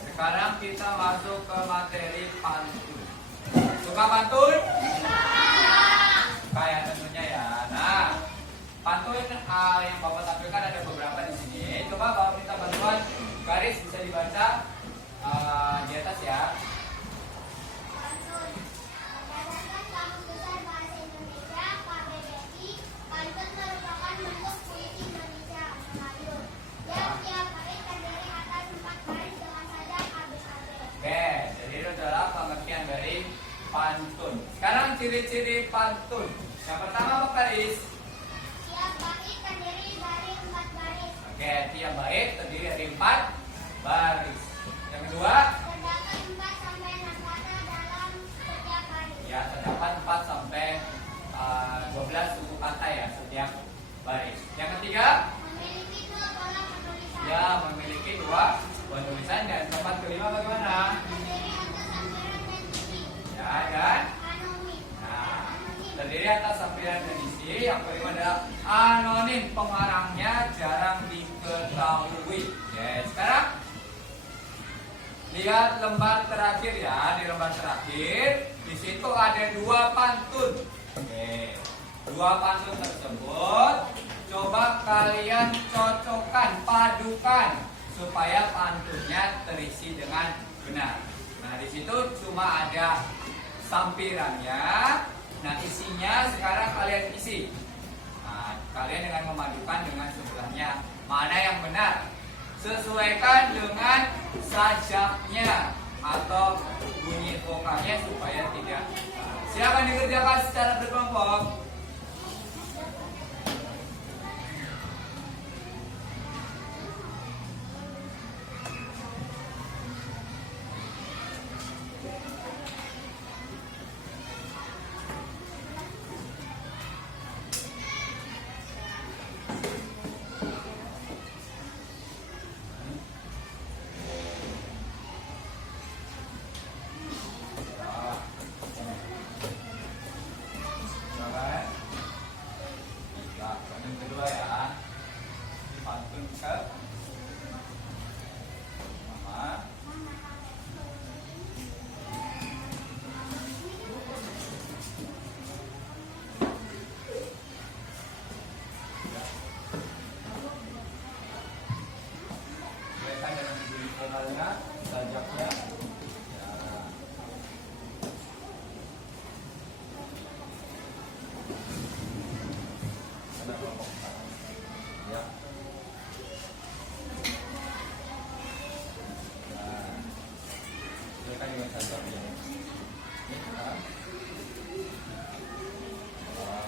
Sekarang kita masuk ke materi pantun. Suka pantun? Kayak tentunya ya. Nah, pantun yang Bapak tampilkan ada beberapa di sini. Coba Bapak minta bantuan, garis bisa dibaca di atas ya. Berdasarkan Kamus Besar Bahasa Indonesia (KBBI), pantun merupakan bentuk puisi Indonesia Melayu yang tiap bait terdiri atas 4 baris dengan sajak AB-AB. Oke, jadi itu adalah pengertian dari pantun. Sekarang ciri-ciri pantun. Yang pertama apa Karis? Tiap bait terdiri dari 4 baris. Oke, tiap bait terdiri dari 4 baris. Yang kedua, Terdapat 4 sampai 6 kata dalam setiap baris. ya terdapat 4 sampai 12 suku kata ya setiap baris. Yang ketiga, Memiliki 2 pola penulisan. ya memiliki 2 penulisan. Dan tempat kelima bagaimana? Terdiri atas sampiran dan isi. Ya, dan Anonim. nah, terdiri atas sampiran dan isi. Yang kelima adalah anonim, pengarangnya jarang diketahui. Oke, sekarang lihat lembar terakhir ya. Di lembar terakhir, di situ ada 2 pantun. Oke, 2 pantun tersebut coba kalian cocokkan, padukan supaya pantunnya terisi dengan benar. Nah, di situ cuma ada sampirannya. Nah, isinya sekarang kalian isi. Nah, kalian dengan memadukan dengan sebelahnya mana yang benar. Sesuaikan dengan sajaknya atau bunyi vokalnya supaya tidak. Silakan dikerjakan secara berkelompok. Yang kedua ya, pantun ke mama. Sesuaikan dengan bunyi vokalnya, sajaknya. Ya. Ada kelompok empat. Ya. Nah, sesuaikan dengan sajaknya. Ini sekarang.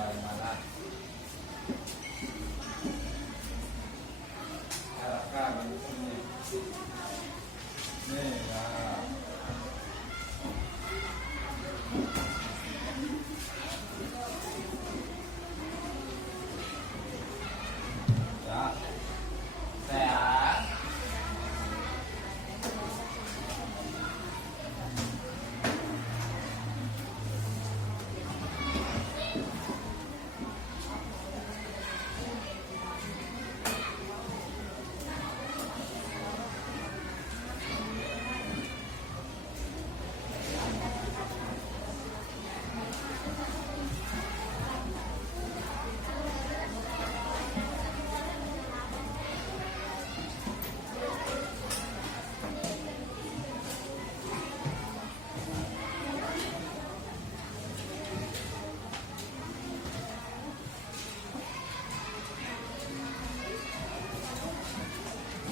Yang mana? Arahkan ini. Nih ya. Ya. Saya.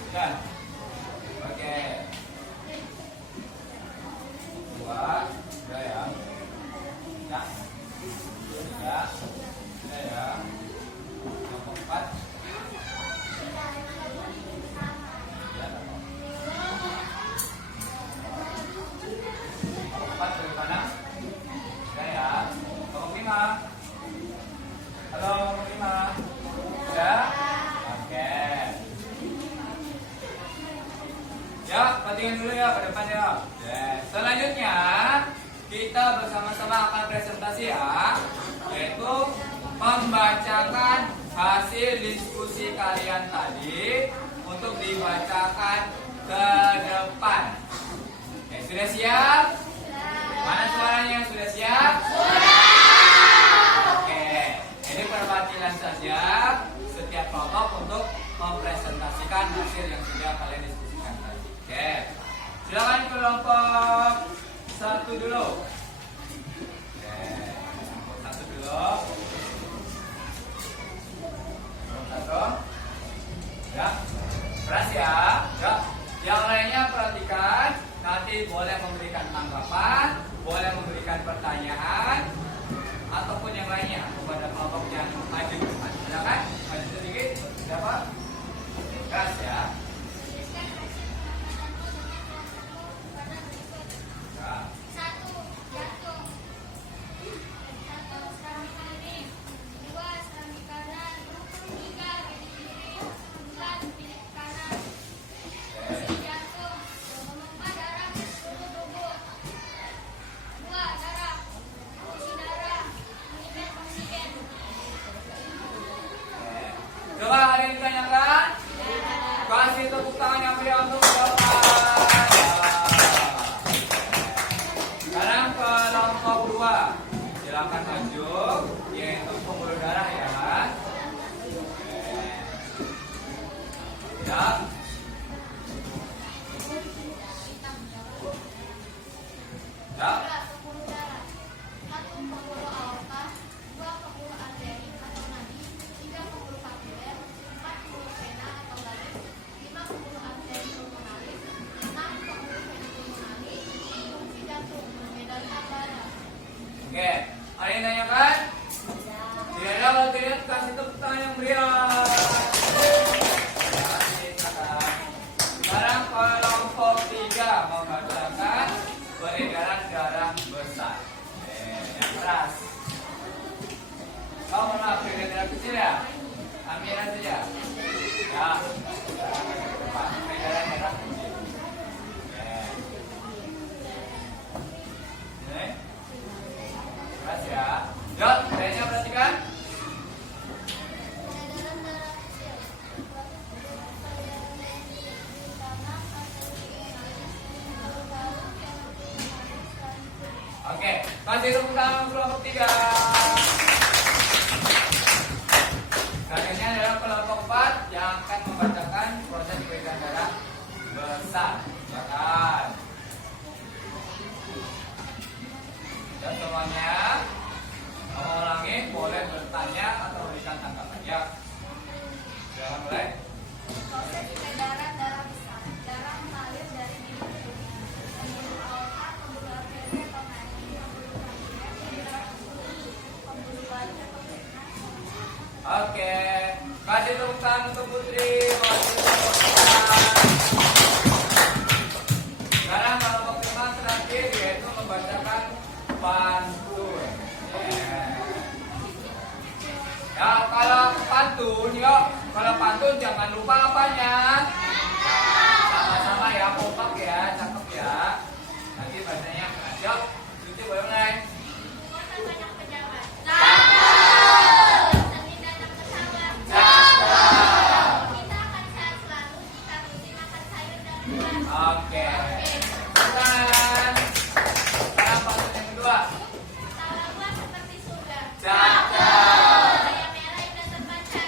Kan? Oke. 2, udah ya. Ya. 3, udah ya. Kelompok 4. Ya. Kelompok 4 dari mana? Udah ya. Kelompok 5. Halo, kelompok 5. Udah? Oke. Ya, perhatikan dulu ya ke depan ya. Selanjutnya kita bersama-sama akan presentasi ya, yaitu membacakan hasil diskusi kalian tadi untuk dibacakan ke depan. Oke, sudah siap? Mana suaranya yang sudah siap? Oke, ini perbatilan saja setiap kelompok untuk mempresentasikan hasil yang sudah kalian diskusikan tadi. Oke, silakan kelompok satu dulu. Oke, kelompok satu dulu. Satu. Ya, keras ya. Ya, yang lainnya perhatikan. Nanti boleh memberikan tanggapan, boleh memberikan pertanyaan, ataupun yang lainnya kepada kelompok yang maju. Silakan, maju sedikit. Siapa? Keras ya. Satu, jantung. Satu, serambi kiri. Dua, serambi kanan. Tiga, pilih kiri. Empat, pilih kanan. Isi jantung. Memompa darah ke seluruh tubuh. Dua, darah. Isi darah. Mengikat oksigen. Coba ada yang ditanyakan? Kasih tepuk tangan yang meriah untuk jawaban. Sekarang kelompok 2. Silakan maju, yaitu pembuluh darah ya. Ya. Ya. Pembuluh darah. Satu, pembuluh aorta. Dua, pembuluh arteri atau nadi. Tiga, pembuluh kapiler. Empat, pembuluh vena atau garis. Lima, pembuluh arteri pulmonalis. Enam, pembuluh vena pulmonalis. Fungsi jantung. Mengendalikan darah. Oke, ada yang tanyakan? Tidak ada, kalau tidak kasih tepuk tangan yang meriah. Sekarang kelompok 3 membacakan peredaran darah besar. Yang keras. Oh, mohon maaf, peredaran darah kecil ya? Ambil saja. Ya. Peredaran darah kecil. Oke. Keras ya. Yuk, lainnya perhatikan. Peredaran darah kecil. Peredaran darah kecil. Utama, arteri pulmonalis. Paru-paru, vena pulmonalis, dan Oke, kasih tepuk tangan untuk kelompok 3. Selanjutnya adalah kelompok 4 yang akan membacakan proses peredaran darah besar. Silakan. Dan semuanya mau ulangi, boleh bertanya atau berikan tanggapan ya. Silakan mulai. proses peredaran darah besar. Darah mengalir dari bibir tubuh. Pembuluh aorta, pembuluh arteri atau nadi, pembuluh kapiler, pembuluh pembuluh, pembuluh baru atau vena. Oke, kasih tepuk tangan untuk Putri. Kasih tepuk tangan. Sekarang kelompok 5 terakhir yaitu membacakan pantun. Ya, kalau pantun, yuk. Kalau pantun jangan lupa apanya. Sama-sama ya, kompak ya, cakep ya. Nanti bacanya keras. Yuk, Lucu boleh mulai. Kota banyak pejabat. Cakep. Seni danang pesawat. Cakep. Kita akan sehat selalu. Kita rutin makan sayur dan buah. Oke. Tangan. Sekarang pantun yang kedua. Tawa buah seperti surga. Cakep. Cahaya merah indah terpancar.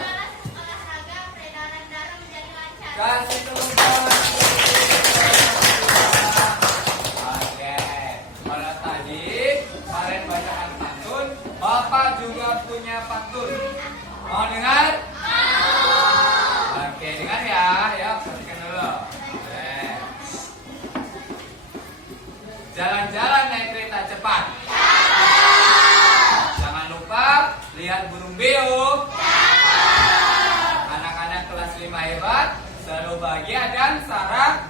Malas olahraga, peredaran darah menjadi lancar. Kasih tepuk tangan. Oke. Kalau tadi kalian bacakan pantun, Bapak juga punya pantun. Mau dengar? Oke, dengar ya. Ya, perhatikan dulu. Oke. Jalan-jalan naik kereta cepat. Jangan lupa lihat burung beo. Anak-anak kelas 5 hebat, selalu bahagia dan sarang.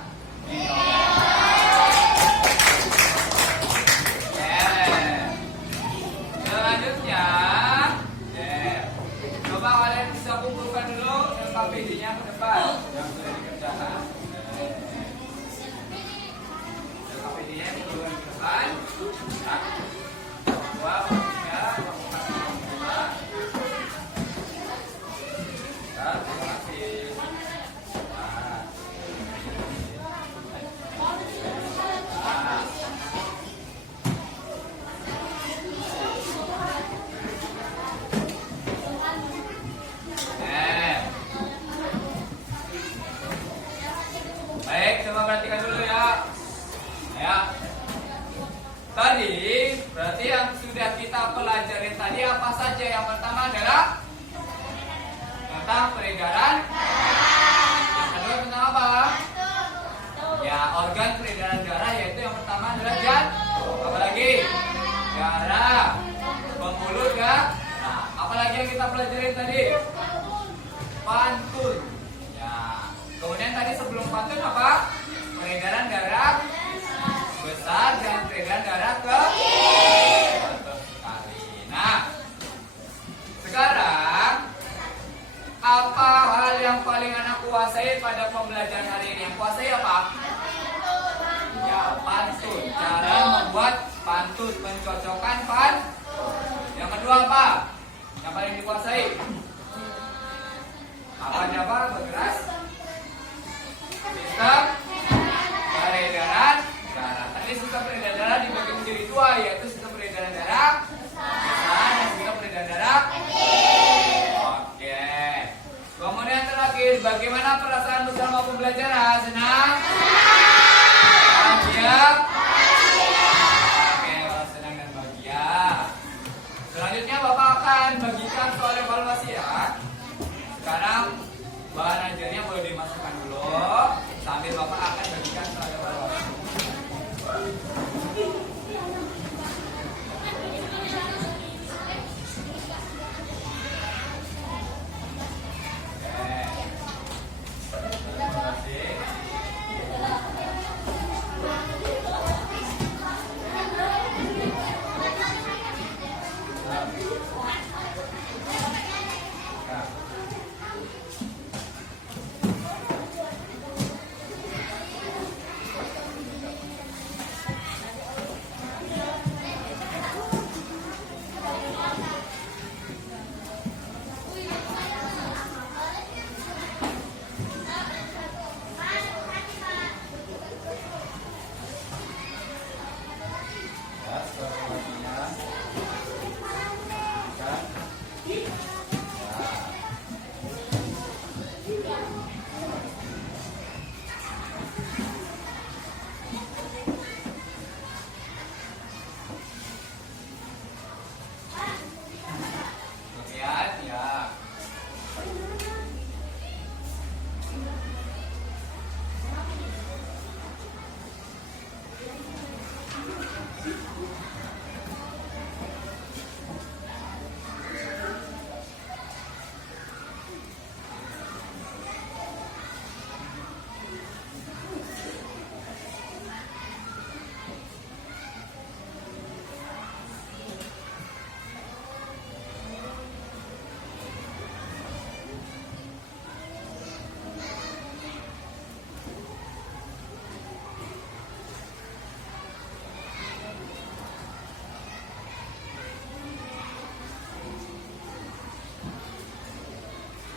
Selanjutnya, coba kalian bisa kumpulkan dulu LKPD-nya ke depan yang sudah dikerjakan. LKPD-nya kumpulkan ke depan. Dua, tiga, Tadi apa saja? Yang pertama adalah tentang peredaran. Yang kedua tentang apa? Ya, organ peredaran darah, yaitu yang pertama adalah jantung. Apalagi? Darah. Pembuluh darah. Nah, apalagi yang kita pelajarin tadi? Pantun. Ya. Kemudian tadi sebelum pantun apa? Peredaran darah besar dan peredaran darah kecil. Betul sekali. Nah, sekarang apa hal yang paling anak kuasai pada pembelajaran hari ini? Yang kuasai apa? Ya, pantun. Cara membuat pantun, mencocokkan pantun. Yang kedua apa? Yang paling dikuasai? Apa apa? Bergerak. Sistem peredaran darah. Tadi sistem peredaran darah dibagi menjadi dua, yaitu sistem peredaran darah besar dan sistem peredaran darah kecil. Oke. Kemudian terakhir, bagaimana perasaan bersama pembelajaran? Senang? Bahagia? Oke, kalau senang dan bahagia. Selanjutnya Bapak akan bagikan soal evaluasi ya. Sekarang bahan ajarnya boleh dimasukkan dulu, sambil Bapak akan bagikan soal evaluasi.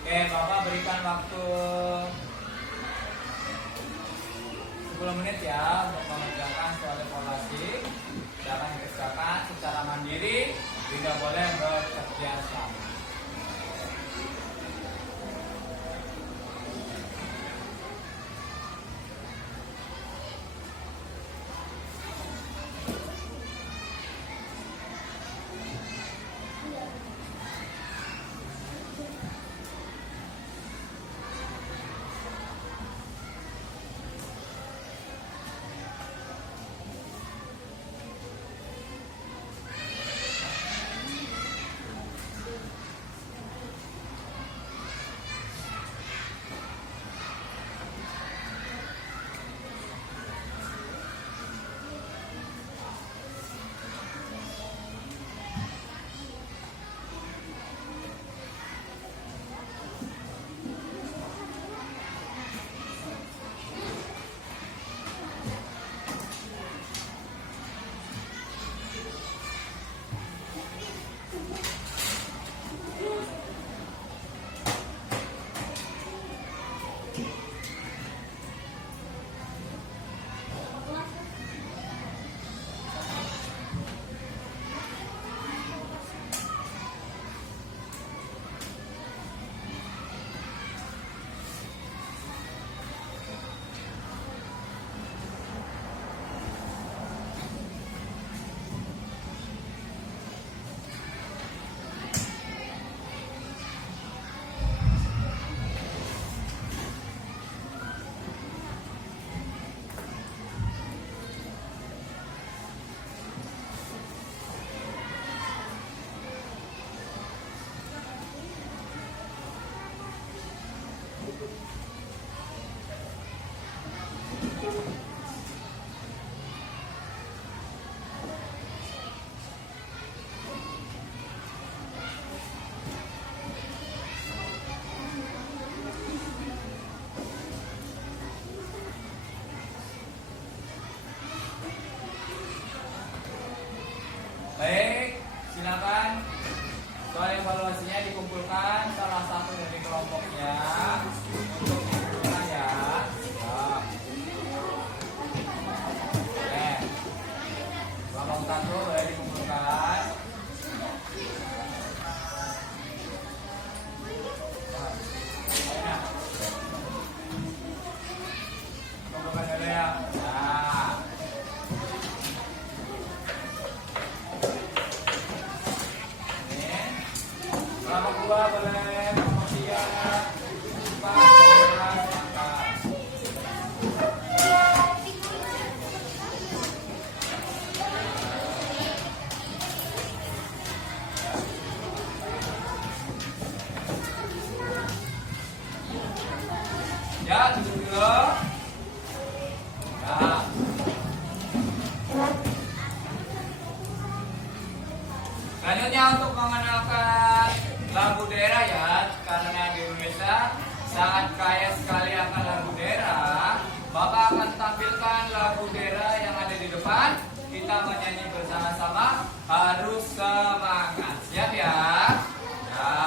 Oke, Bapak berikan waktu 10 menit ya untuk mengerjakan soal evaluasi. Silakan dikerjakan secara mandiri, tidak boleh bekerja sama. Soal evaluasinya dikumpulkan salah satu dari kelompoknya untuk dikumpulkan ya. Oke. Kelompok satu boleh dikumpulkan. Kumpulkan dulu ya. Nah. Kelompok dua boleh, kelompok tiga, empat, angkat. Ya, duduk dulu. Nah. Selanjutnya untuk mengenalkan lagu daerah ya, karena di Indonesia sangat kaya sekali akan lagu daerah. Bapak akan tampilkan lagu daerah yang ada di depan. Kita menyanyi bersama-sama, harus semangat. Siap ya? Ya.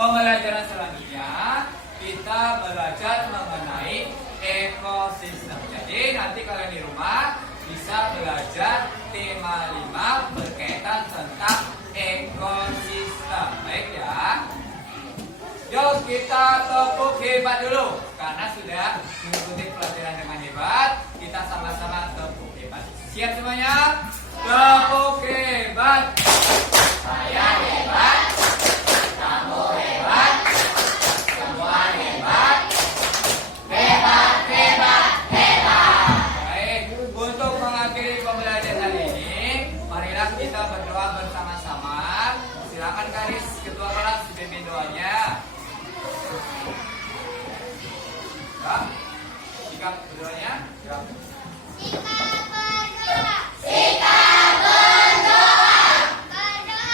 Pembelajaran selanjutnya kita belajar mengenai ekosistem. Jadi nanti kalian di rumah bisa belajar tema 5 berkaitan tentang ekosistem. Baik ya. Yuk kita tepuk hebat dulu karena sudah mengikuti pelajaran dengan hebat. Kita sama-sama tepuk hebat. Siap semuanya? Tepuk hebat. Saya hebat. Kamu hebat. Semua hebat. Hebat, hebat, hebat. Baik, untuk mengakhiri pembelajaran ini, marilah kita berdoa bersama-sama. Silakan Karis, ketua kelas, dipimpin doanya. Pak, sikap berdoanya. Sikap. Sikap berdoa. Sikap berdoa. Berdoa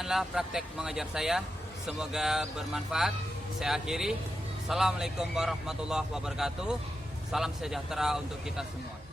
Demikianlah praktek mengajar saya. Semoga bermanfaat. Saya akhiri. Assalamualaikum warahmatullahi wabarakatuh. Salam sejahtera untuk kita semua.